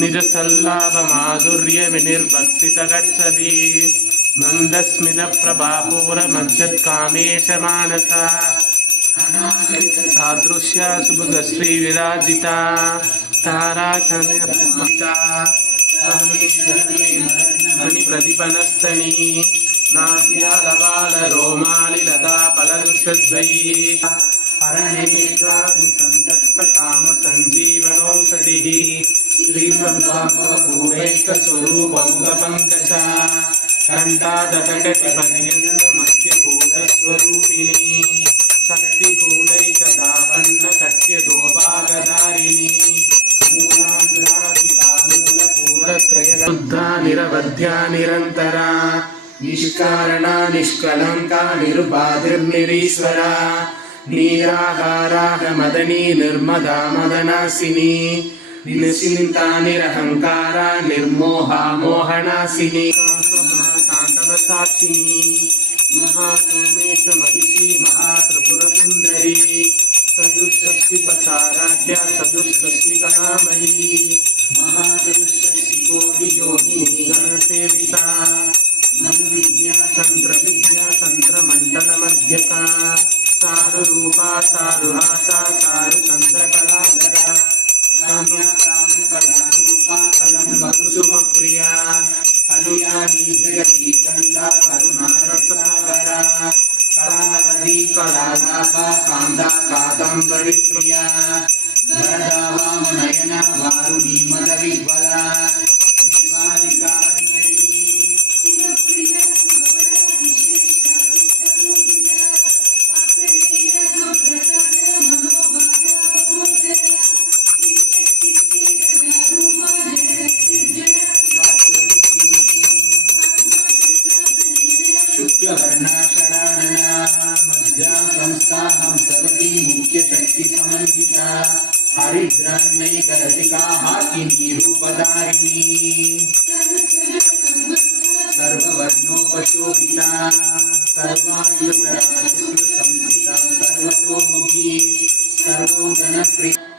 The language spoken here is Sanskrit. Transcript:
निजसल्लाभमाधुर्यविनिर्भक्सितगच्छति मन्दस्मितप्रभापूरमध्यत्कामेशमानसा सादृश्या सुभगश्रीविराजिता ताराचर्यता मणिप्रतिपनस्तनी नाभ्यालवालरोमालिलता फलदुषद्वयी हरणेन्द्राग्निसन्तप्तकामसञ्जीवनौषधिः श्रीसद्भागवपूरेकस्वरूपमुगपङ्कजा घण्टादकटकपर्यन्तमध्यकूटस्वरूपिणी शक्तिकूटैकदापन्नकट्यदोभागधारिणी मूलान्तराधिकामूलकूटत्रयशुद्धा निरवध्या निरन्तरा निष्कारणा निष्कलङ्का निरुपाधिर्निरीश्वरा नीराहाराह मदनी निर्मदा मदनासिनी निश्चिन्ता निरहङ्कारा निर्मोहा मोहनासिनी ताण्डवसाक्षिणी महासोमेशमहिषी महात्रिपुरसुन्दरी सदुष्टस्विपचाराढ्या सदुष्टस्विगणामयी महासदुष्टस्विकोटियोगिनी गणसेविता तन्त्रमण्डलमध्यका चारुरूपा चारुहासा चारुचन्द्रकलाधरा काम्यकामिपदारूपा कलम्बकुसुमप्रिया कलयानी जगती गङ्गा करुणारसागरा कलावती कलालापा कान्दा कादम्बरिप्रिया वरदा वामनयना वारुणी मदविह्वला विश्वादिका शुक्लवर्णाषडानना मध्या संस्थानं सवती मुख्यशक्तिसमन्विता हरिद्रान्नैकरसिका हाकिनी रूपधारिणी सर्ववर्णोपशोभिता सर्वायुधरा शुक्लसंस्थिता सर्वतोमुखी सर्वोदनप्रिया